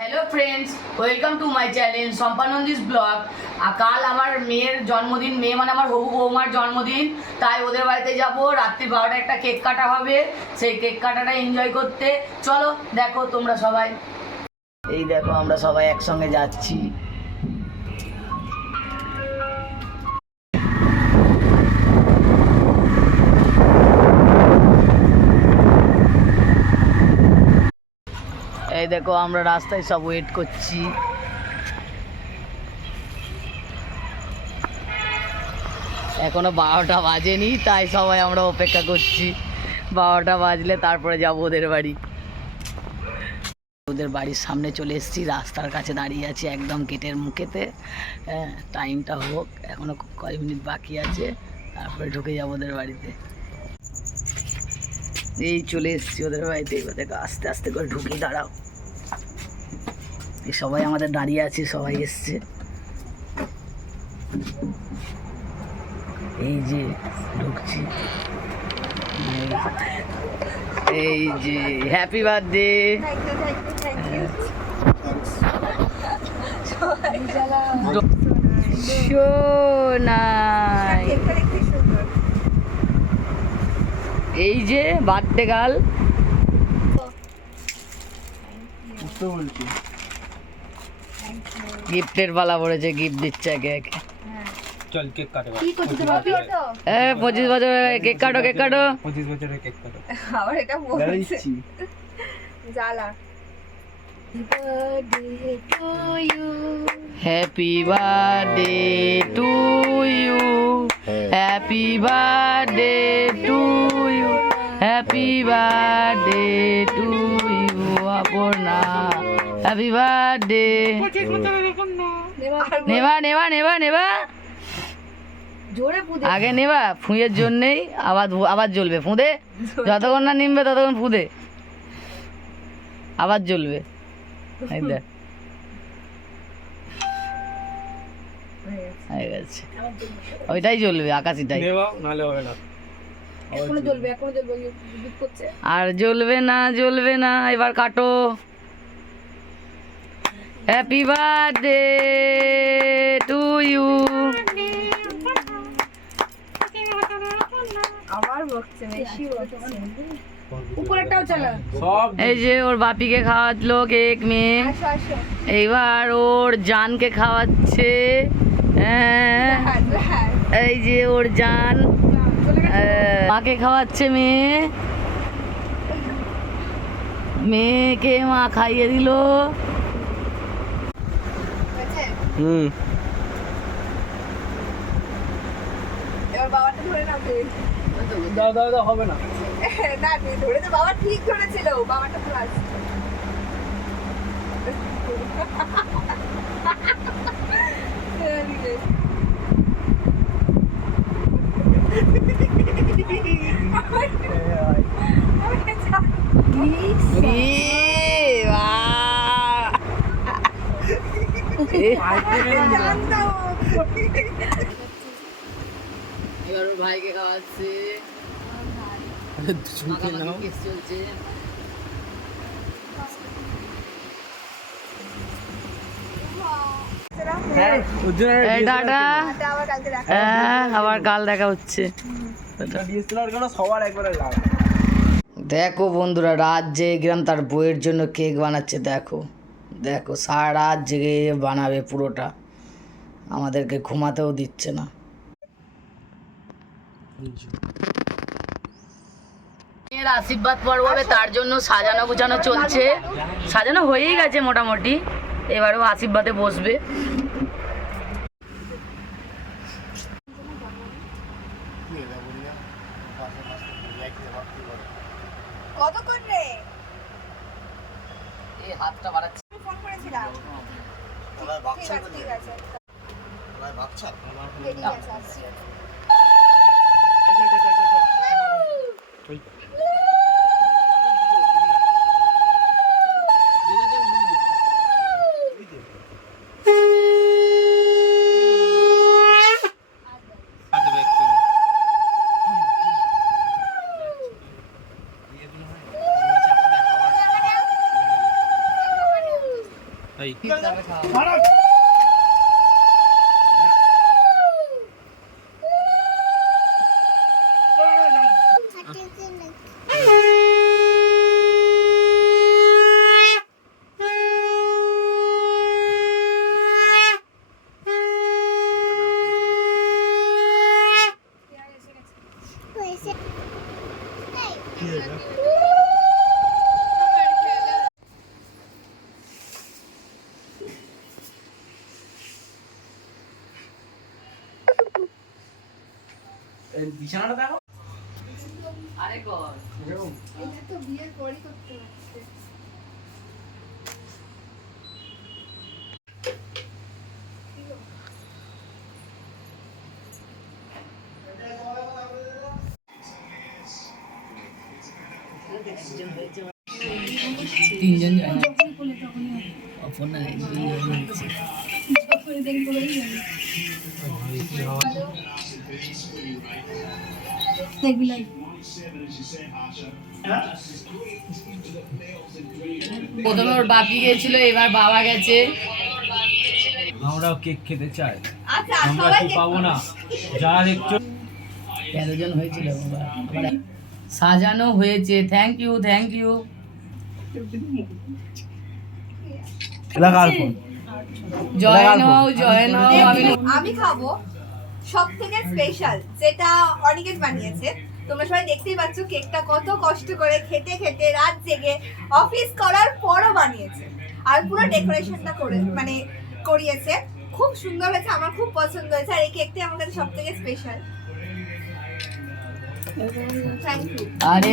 Hello friends, welcome to my channel সম্পানন্দিস blog. কাল আমার মেয়ের জন্মদিন, মেয়ে মানে আমার হবু বৌমার জন্মদিন, তাই ওদের বাড়িতে যাব। রাত্রি 12টায় একটা কেক কাটা হবে, সেই কেক কাটাটা এনজয় করতে চলো। দেখো তোমরা সবাই, এই দেখো আমরা সবাই একসঙ্গে যাচ্ছি। এই দেখো আমরা রাস্তায় সব ওয়েট করছি। এখনো 12টা বাজেনি, তাই সবাই আমরা অপেক্ষা করছি 12টা বাজলে তারপরে যাব ওদের বাড়ি। ওদের বাড়ির সামনে চলে এসেছি, রাস্তার কাছে দাঁড়িয়ে আছি একদম গেটের মুখেতে। হ্যাঁ, টাইমটা হোক, এখনো কয়েক মিনিট বাকি আছে, তারপরে ঢুকে যাবো ওদের বাড়িতে। এই চলে এসেছি ওদের বাড়িতে। এবার দেখো আস্তে আস্তে করে ঢুকি, দাঁড়াও। এই সবাই আমাদের দাঁড়িয়ে আছে, সবাই এসছে। এই যে ঢুকছি, এই যে হ্যাপি বার্থডে। এই যে বার্থডে গার্ল, গিফটের পালা পড়েছে, গিফট দিচ্ছে একে একে। চল কেক কাটো। 25 বছরের কেক কাটো, কেক কাটো। 25 বছরের কেক কাটো। আবার এটা বলছে জ্বালা। Happy birthday to you, happy birthday to you, happy birthday to you Aparna, happy birthday. নেবা নেবা নেবা নেবা, জোরে পুদে আগে নেবা, ফুঁয়ের জন্যেই আবার আবার জ্বলবে। ফুঁদে যতক্ষণ না নিমবে ততক্ষণ ফুঁদে, আবার জ্বলবে। এই দেখ হয়ে গেছে, ওইটাই জ্বলবে, আকাশিটাই। নেবা নালে হবে না। এখনো জ্বলবে, এখনো জ্বলবে, বিদ্যুৎ করছে। আর জ্বলবে না, জ্বলবে না। এবার কাটো। Happy birthday to you. আবার বকছে, বেশি বকছে। উপরেরটাও চালা। সব এই যে ওর বাপিকে খাওয়ালো কেক মেয়ে, আসো আসো। এইবার ওর জানকে খাওয়াচ্ছে। হ্যাঁ, এই যে ওর জান, মাকে খাওয়াচ্ছে মেয়ে, মেয়েকে মা খাইয়ে দিল। হুম এবার বাবাটা ধরে নাও তুই। দাও দাও দাও, হবে না। না তুই ধরে তো, বাবা ঠিক ধরেছিল, বাবাটা তো আছে। এবার ওর ভাইকে খাওয়াচ্ছে। মাখামাখি কেস চলছে। এই টাটা। হ্যাঁ, আবার কাল দেখা হচ্ছে। সবার একবারে লাগা। দেখো বন্ধুরা, রাত জেগে তার বইয়ের জন্য কেক বানাচ্ছে। দেখো দেখো, সারা রাত জেগে বানাবে পুরোটা, আমাদেরকে ঘুমাতেও দিচ্ছে না। এর আশীর্বাদ পর্ব হবে, তার জন্য সাজানো গোছানো চলছে। সাজানো হয়েই গেছে মোটামুটি, এবারেও আশীর্বাদে বসবে। কতক্ষণ রে? এই হাতটা বাড়াচ্ছে। ফোন করেছিলাম। ঠিক আছে ঠিক আছে। ঠিক আছে আসছি। এই বিছানাটা দেখো আরে কর এটা তো বিয়ের পরই করতে হচ্ছে। তিনজন যায় অপর্ণা দুজন হয়েছে প্রথমে ওর বাপি গেছিল, এবার বাবা গেছে। আমরাও কেক খেতে চাই, আচ্ছা আমরা সবাই কি পাবো না? যারা দেখছো 13 জন হয়েছিল বাবা, আবার সাজানো হয়েছে। Thank you thank you. Join হও জয়েন হও। আমি খাবো সব থেকে স্পেশাল, যেটা অনিকেত বানিয়েছে। তোমরা সবাই দেখতেই পাচ্ছ কেকটা কত কষ্ট করে খেতে খেতে রাত জেগে অফিস করার পরও বানিয়েছে, আর পুরো ডেকোরেশনটা করে মানে করিয়েছে। খুব সুন্দর হয়েছে, আমার খুব পছন্দ হয়েছে, আর এই কেকটা আমার কাছে সব থেকে স্পেশাল। Thank you. আরে